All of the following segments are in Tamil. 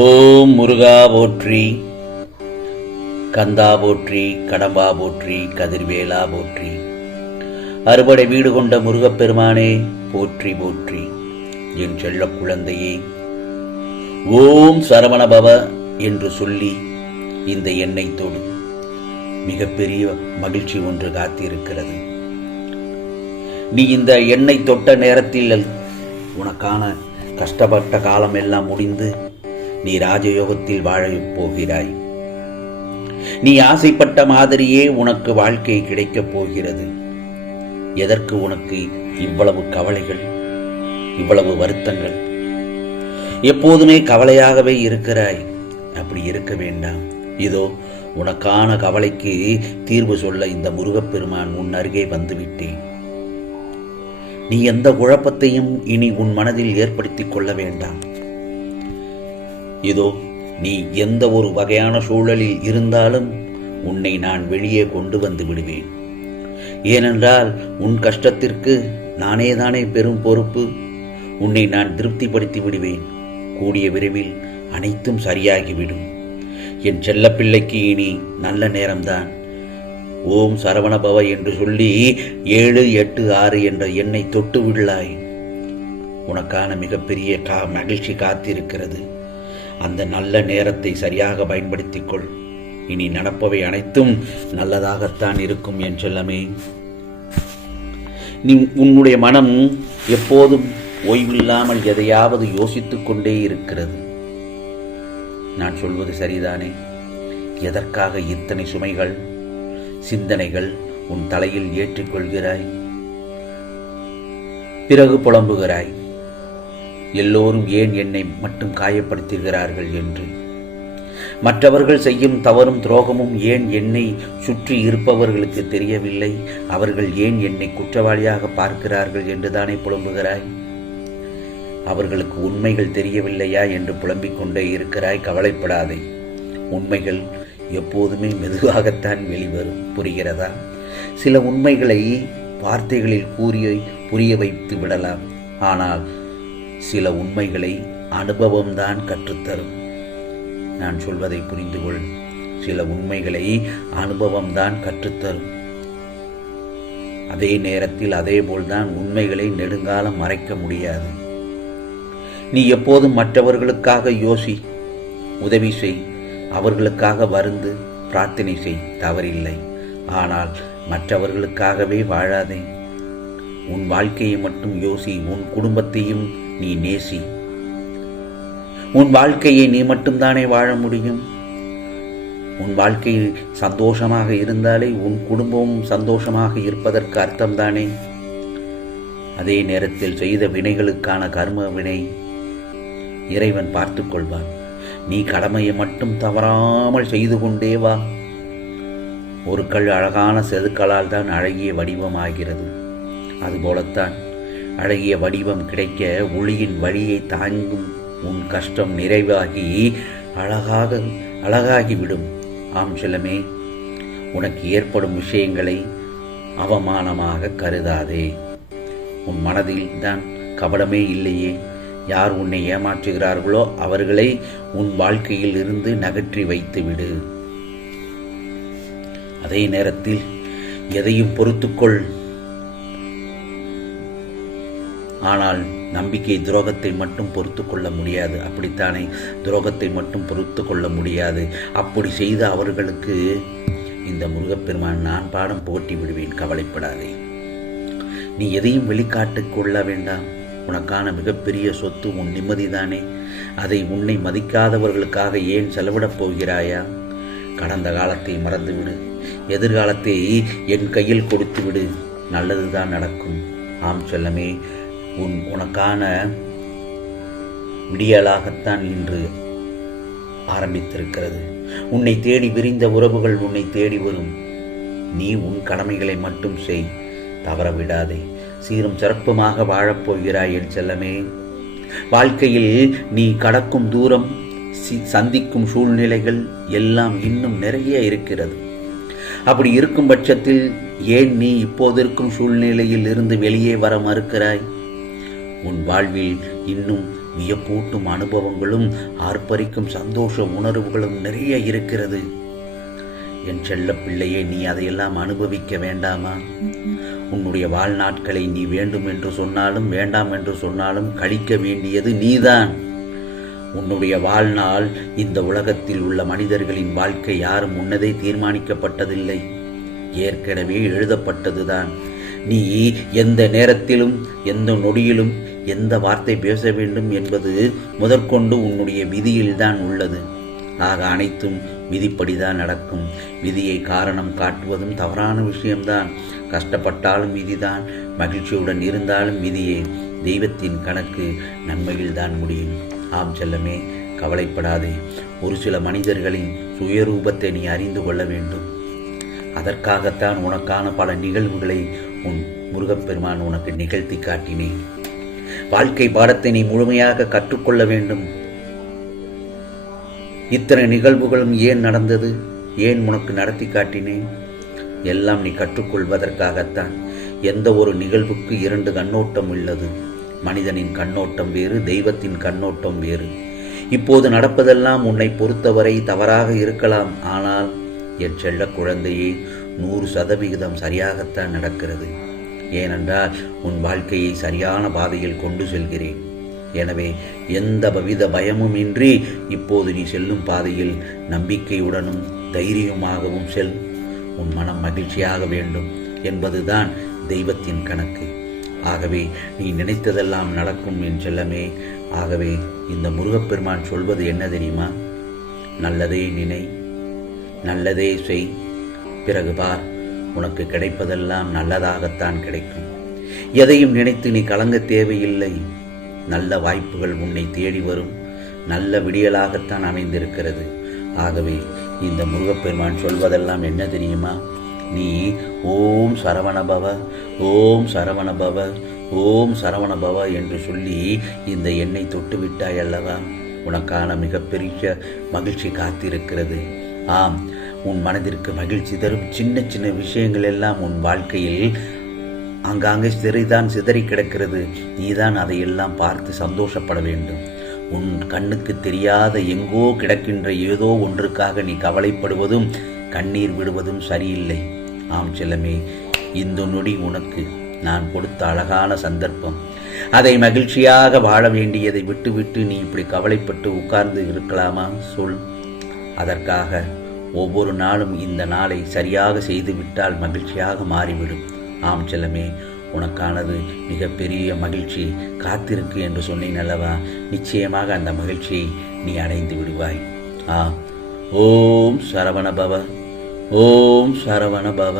ஓம் முருகா போற்றி, கந்தா போற்றி, கடம்பா போற்றி, கதிர்வேலா போற்றி. அறுபடை வீடு கொண்ட முருகப்பெருமானே போற்றி போற்றி. என் செல்ல குழந்தையே, ஓம் சரவணபவ என்று சொல்லி இந்த எண்ணெய் தொடு. மிகப்பெரிய மகிழ்ச்சி ஒன்று காத்திருக்கிறது. நீ இந்த எண்ணெய் தொட்ட நேரத்தில் உனக்கான கஷ்டப்பட்ட காலம் எல்லாம் முடிந்து நீ ராஜயோகத்தில் வாழப் போகிறாய். நீ ஆசைப்பட்ட மாதிரியே உனக்கு வாழ்க்கை கிடைக்கப் போகிறது. எதற்கு உனக்கு இவ்வளவு கவலைகள், இவ்வளவு வருத்தங்கள்? எப்போதுமே கவலையாகவே இருக்கிறாய். அப்படி இருக்க வேண்டாம். இதோ உனக்கான கவலைக்கு தீர்வு சொல்ல இந்த முருகப்பெருமான் உன் அருகே வந்துவிட்டேன். நீ எந்த குழப்பத்தையும் இனி உன் மனதில் ஏற்படுத்திக் கொள்ள வேண்டாம். இதோ நீ எந்த ஒரு வகையான சூழலில் இருந்தாலும் உன்னை நான் வெளியே கொண்டு வந்து விடுவேன். ஏனென்றால் உன் கஷ்டத்திற்கு நானேதானே பெரும் பொறுப்பு. உன்னை நான் திருப்திப்படுத்தி விடுவேன். கூடிய விரைவில் அனைத்தும் சரியாகிவிடும். என் செல்லப்பிள்ளைக்கு இனி நல்ல நேரம்தான். ஓம் சரவணபவ என்று சொல்லி 7, 8, 6 என்ற எண்ணை தொட்டு விடலாய். உனக்கான மிகப்பெரிய மகிழ்ச்சி காத்திருக்கிறது. அந்த நல்ல நேரத்தை சரியாக பயன்படுத்திக் கொள். இனி நடப்பவை அனைத்தும் நல்லதாகத்தான் இருக்கும் என் செல்லமே. நீ உன்னுடைய மனம் எப்போதும் ஓய்வில்லாமல் எதையாவது யோசித்துக் கொண்டே இருக்கிறது. நான் சொல்வது சரிதானே? எதற்காக இத்தனை சுமைகள், சிந்தனைகள் உன் தலையில் ஏற்றிக்கொள்கிறாய்? பிறகு புலம்புகிறாய், எல்லோரும் ஏன் என்னை மட்டும் காயப்படுத்துகிறார்கள் என்று. மற்றவர்கள் செய்யும் தவறும் துரோகமும் ஏன் என்னை சுற்றி இருப்பவர்களுக்கு தெரியவில்லை? அவர்கள் ஏன் என்னை குற்றவாளியாக பார்க்கிறார்கள் என்றுதானே புலம்புகிறாய். அவர்களுக்கு உண்மைகள் தெரியவில்லையா என்று புலம்பிக் கொண்டே இருக்கிறாய். கவலைப்படாதே. உண்மைகள் எப்போதுமே மெதுவாகத்தான் வெளிவரும். புரிகிறதா? சில உண்மைகளை வார்த்தைகளில் புரிய வைத்து விடலாம். ஆனால் சில உண்மைகளை அனுபவம்தான் கற்றுத்தரும். நான் சொல்வதை புரிந்து கொள். சில உண்மைகளை அனுபவம்தான் கற்றுத்தரும். அதே நேரத்தில் அதேபோல்தான் உண்மைகளை நெடுங்காலம் மறைக்க முடியாது. நீ எப்போதும் மற்றவர்களுக்காக யோசி, உதவி செய், அவர்களுக்காக வருந்து பிரார்த்தனை செய், தவறில்லை. ஆனால் மற்றவர்களுக்காகவே வாழாதே. உன் வாழ்க்கையை மட்டும் யோசி. உன் குடும்பத்தையும் நீ நேசி. உன் வாழ்க்கையை நீ மட்டும்தானே வாழ முடியும். உன் வாழ்க்கை சந்தோஷமாக இருந்தாலே உன் குடும்பமும் சந்தோஷமாக இருப்பதற்கு அர்த்தம்தானே. அதே நேரத்தில் செய்த வினைகளுக்கான கர்ம வினை இறைவன் பார்த்து கொள்வான். நீ கடமையை மட்டும் தவறாமல் செய்து கொண்டே வா. ஒரு கல் அழகான செதுக்களால் தான் அழகிய வடிவமாகிறது. அதுபோலத்தான் அழகிய வடிவம் கிடைக்க ஒளியின் வழியை தாங்கும் உன் கஷ்டம் நிறைவாகி அழகாகிவிடும். ஆம் செல்லமே, உனக்கு ஏற்படும் விஷயங்களை அவமானமாக கருதாதே. உன் மனதில் தான் கபடமே இல்லையே. யார் உன்னை ஏமாற்றுகிறார்களோ அவர்களை உன் வாழ்க்கையில் இருந்து நகற்றி வைத்துவிடு. அதே நேரத்தில் எதையும் பொறுத்துக்கொள். ஆனால் நம்பிக்கை துரோகத்தை மட்டும் பொறுத்து கொள்ள முடியாது. அப்படித்தானே? துரோகத்தை மட்டும் பொறுத்து கொள்ள முடியாது. அப்படி செய்த அவர்களுக்கு இந்த முருகப்பெருமான் நான் பாடம் போட்டி விடுவேன். கவலைப்படாதே. நீ எதையும் வெளிக்காட்டிக் கொள்ள வேண்டாம். உனக்கான மிகப்பெரிய சொத்து உன் நிம்மதிதானே. அதை உன்னை மதிக்காதவர்களுக்காக ஏன் செலவிடப் போகிறாயா? கடந்த காலத்தை மறந்துவிடு. எதிர்காலத்தை என் கையில் கொடுத்து விடு. நல்லதுதான் நடக்கும். ஆம் செல்லமே, உனக்கான விடியலாகத்தான் இன்று ஆரம்பித்திருக்கிறது. உன்னை தேடி விரிந்த உறவுகள் உன்னை தேடி வரும். நீ உன் கடமைகளை மட்டும் செய், தவற விடாதே. சீரும் சிறப்புமாக வாழப்போகிறாய் என் செல்லமே. வாழ்க்கையில் நீ கடக்கும் தூரம், சந்திக்கும் சூழ்நிலைகள் எல்லாம் இன்னும் நிறைய இருக்கிறது. அப்படி இருக்கும் பட்சத்தில் ஏன் நீ இப்போது இருக்கும் சூழ்நிலையில் இருந்து வெளியே வர மறுக்கிறாய்? உன் வாழ்வில் இன்னும் வியப்பூட்டும் அனுபவங்களும் ஆர்ப்பரிக்கும் சந்தோஷ உணர்வுகளும் நிறைய இருக்கிறது. என் செல்ல பிள்ளையே, நீ அதையெல்லாம் அனுபவிக்க வேண்டாமா? உன்னுடைய வாழ்நாட்களை நீ வேண்டும் என்று சொன்னாலும் வேண்டாம் என்று சொன்னாலும் கழிக்க வேண்டியது நீதான். உன்னுடைய வாழ்நாள் இந்த உலகத்தில் உள்ள மனிதர்களின் வாழ்க்கை யாரும் முன்னதே தீர்மானிக்கப்பட்டதில்லை, ஏற்கனவே எழுதப்பட்டதுதான். நீ எந்த நேரத்திலும் எந்த நொடியிலும் எந்த வார்த்தை பேச வேண்டும் என்பது முதற்கொண்டு உன்னுடைய விதியில்தான் உள்ளது. ஆக அனைத்தும் விதிப்படிதான் நடக்கும். விதியை காரணம் காட்டுவதும் தவறான விஷயம்தான். கஷ்டப்பட்டாலும் விதிதான், மகிழ்ச்சியுடன் இருந்தாலும் விதியே. தெய்வத்தின் கணக்கு நன்மையில்தான் முடியும். ஆம் செல்லமே, கவலைப்படாதே. ஒரு சில மனிதர்களின் சுயரூபத்தை நீ அறிந்து கொள்ள வேண்டும். அதற்காகத்தான் உனக்கான பல நிகழ்வுகளை உன் முருகப்பெருமான் உனக்கு நிகழ்த்தி காட்டினேன். வாழ்க்கை பாடத்தை நீ முழுமையாக கற்றுக்கொள்ள வேண்டும். இத்தனை நிகழ்வுகளும் ஏன் நடந்தது, ஏன் உனக்கு நடத்தி காட்டினேன்? எல்லாம் நீ கற்றுக்கொள்வதற்காகத்தான். எந்த ஒரு நிகழ்வுக்கு இரண்டு கண்ணோட்டம் உள்ளது. மனிதனின் கண்ணோட்டம் வேறு, தெய்வத்தின் கண்ணோட்டம் வேறு. இப்போது நடப்பதெல்லாம் உன்னை பொறுத்தவரை தவறாக இருக்கலாம். ஆனால் என் செல்ல குழந்தையே, 100% சரியாகத்தான் நடக்கிறது. ஏனென்றால் உன் வாழ்க்கையை சரியான பாதையில் கொண்டு செல்கிறேன். எனவே எந்த வித பயமும் இன்றி இப்போது நீ செல்லும் பாதையில் நம்பிக்கையுடனும் தைரியமாகவும் செல். உன் மனம் மகிழ்ச்சியாக வேண்டும் என்பதுதான் தெய்வத்தின் கணக்கு. ஆகவே நீ நினைத்ததெல்லாம் நடக்கும் என் செல்லமே. ஆகவே இந்த முருகப்பெருமான் சொல்வது என்ன தெரியுமா? நல்லதே நினை, நல்லதே செய், பிறகு பார், உனக்கு கிடைப்பதெல்லாம் நல்லதாகத்தான் கிடைக்கும். எதையும் நினைத்து நீ கலங்க தேவையில்லை. நல்ல வாய்ப்புகள் உன்னை தேடி வரும். நல்ல விடியலாகத்தான் அமைந்திருக்கிறது. ஆகவே இந்த முருகப்பெருமான் சொல்வதெல்லாம் என்ன தெரியுமா? நீ ஓம் சரவணபவ, ஓம் சரவணபவ, ஓம் சரவணபவ என்று சொல்லி இந்த எண்ணை தொட்டு விட்டாய் அல்லவா, உனக்கான மிகப்பெரிய மகிழ்ச்சி காத்திருக்கிறது. ஆம், உன் மனதிற்கு மகிழ்ச்சி தரும் சின்ன சின்ன விஷயங்கள் எல்லாம் உன் வாழ்க்கையில் ஆங்காங்கே சிதறி கிடக்கிறது. நீதான் அதையெல்லாம் பார்த்து சந்தோஷப்பட வேண்டும். உன் கண்ணுக்கு தெரியாத எங்கோ கிடக்கின்ற ஏதோ ஒன்றுக்காக நீ கவலைப்படுவதும் கண்ணீர் விடுவதும் சரியில்லை. ஆம் செல்லமே, இந்த நொடி உனக்கு நான் கொடுத்த அழகான சந்தர்ப்பம். அதை மகிழ்ச்சியாக வாழ வேண்டியதை விட்டுவிட்டு நீ இப்படி கவலைப்பட்டு உட்கார்ந்து இருக்கலாமா? சொல். அதற்காக ஒவ்வொரு நாளும் இந்த நாளை சரியாக செய்துவிட்டால் மகிழ்ச்சியாக மாறிவிடும். ஆம் செல்லமே, உனக்கானது மிகப்பெரிய மகிழ்ச்சி காத்திருக்கு என்று சொன்னேன் அல்லவா? நிச்சயமாக அந்த மகிழ்ச்சியை நீ அடைந்து விடுவாய். ஓம் சரவணபவ, ஓம் சரவணபவ,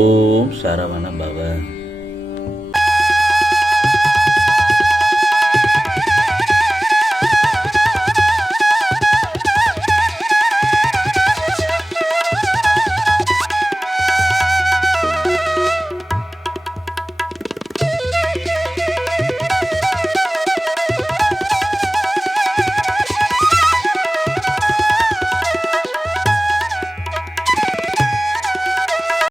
ஓம் சரவணபவ.